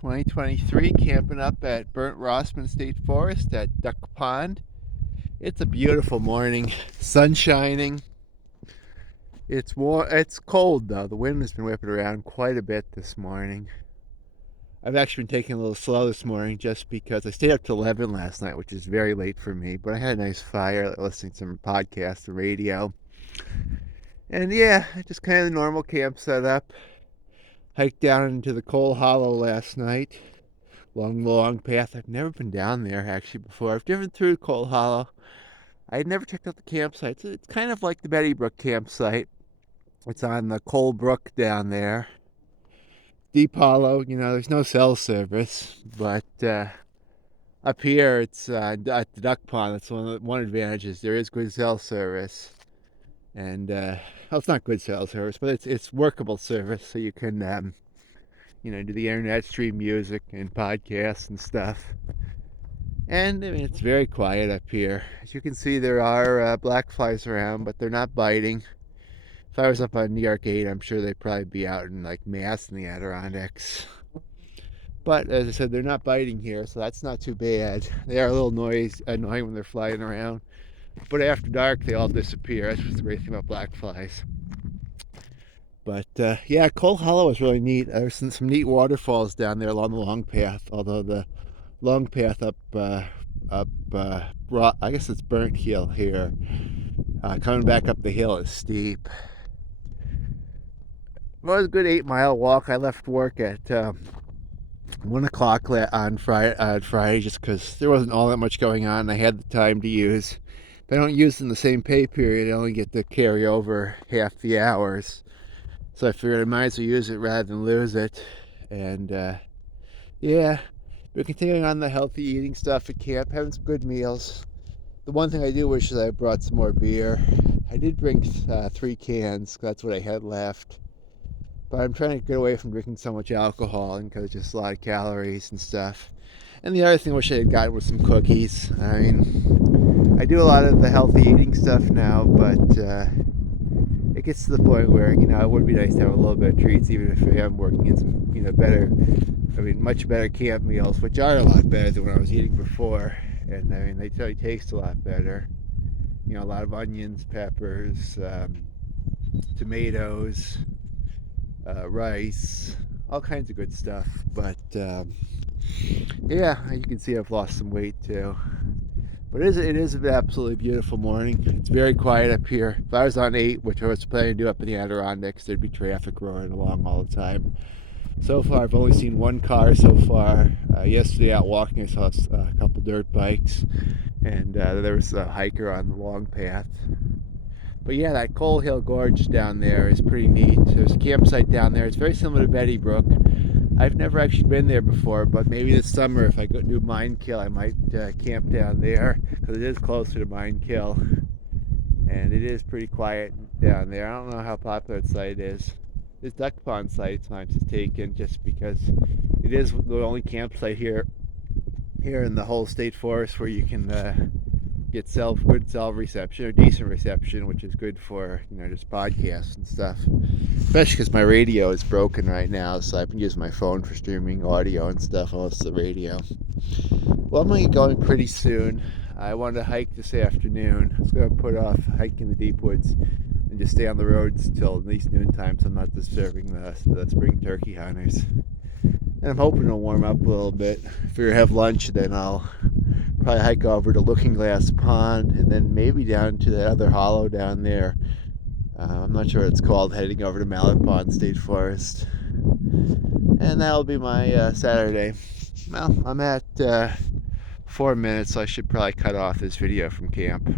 2023, camping up at Burnt Rossman State Forest at Duck Pond. It's a beautiful morning, sun shining. It's warm. It's cold though. The wind has been whipping around quite a bit this morning. I've actually been taking it a little slow this morning just because I stayed up till 11 last night, which is very late for me. But I had a nice fire, listening to some podcasts, the radio, and yeah, just kind of the normal camp setup. Hiked down into the Coal Hollow last night. Long path. I've never been down there actually before. I've driven through Coal Hollow. I had never checked out the campsite. So it's kind of like the Betty Brook campsite. It's on the Coal Brook down there. Deep Hollow, there's no cell service, but up here it's at the Duck Pond. That's one advantages. There is good cell service, and well, it's not good cell service, but it's workable service, so you can do the internet, stream music and podcasts and stuff. And I mean, it's very quiet up here. As you can see, there are black flies around, but they're not biting. If I was up on New York 8, I'm sure they'd probably be out in like mass in the Adirondacks. But as I said, they're not biting here, so that's not too bad. They are a little annoying when they're flying around. But after dark, they all disappear. That's what's the great thing about black flies. But yeah, Coal Hollow is really neat. There's some neat waterfalls down there along the long path, although the long path up I guess it's Burnt Hill here. Coming back up the hill is steep. It was a good 8-mile walk. I left work at 1 o'clock on Friday just because there wasn't all that much going on. I had the time to use. If I don't use in the same pay period, I only get to carry over half the hours. So I figured I might as well use it rather than lose it. And yeah, we're continuing on the healthy eating stuff at camp, having some good meals. The one thing I do wish is I brought some more beer. I did bring 3 cans, that's what I had left. But I'm trying to get away from drinking so much alcohol and because it's just a lot of calories and stuff. And the other thing I wish I had gotten was some cookies. I mean, I do a lot of the healthy eating stuff now, but it gets to the point where, it would be nice to have a little bit of treats, even if I am working in some, much better camp meals, which are a lot better than what I was eating before. And I mean, they tell you taste a lot better. A lot of onions, peppers, tomatoes, rice, all kinds of good stuff. But yeah, you can see I've lost some weight too. But it is an absolutely beautiful morning. It's very quiet up here. If I was on 8, which I was planning to do up in the Adirondacks, there'd be traffic roaring along all the time. So far, I've only seen 1 car so far. Yesterday out walking, I saw a couple dirt bikes, and there was a hiker on the long path. But yeah, that Coal Hill Gorge down there is pretty neat. There's a campsite down there. It's very similar to Betty Brook. I've never actually been there before, but maybe this summer if I go do Mine Kill, I might camp down there because it is closer to Mine Kill, and it is pretty quiet down there. I don't know how popular the site is. This Duck Pond site sometimes is taken just because it is the only campsite here in the whole state forest where you can get good cell reception or decent reception, which is good for just podcasts and stuff. Especially because my radio is broken right now, so I've been using my phone for streaming audio and stuff, unless the radio. Well, I'm going to get going pretty soon. I wanted to hike this afternoon. I was going to put off hiking the deep woods and just stay on the roads till at least noontime, so I'm not disturbing the spring turkey hunters. And I'm hoping it'll warm up a little bit. If we have lunch, then I'll probably hike over to Looking Glass Pond and then maybe down to that other hollow down there. I'm not sure what it's called, heading over to Mallet Pond State Forest. And that'll be my Saturday. Well, I'm at 4 minutes, so I should probably cut off this video from camp.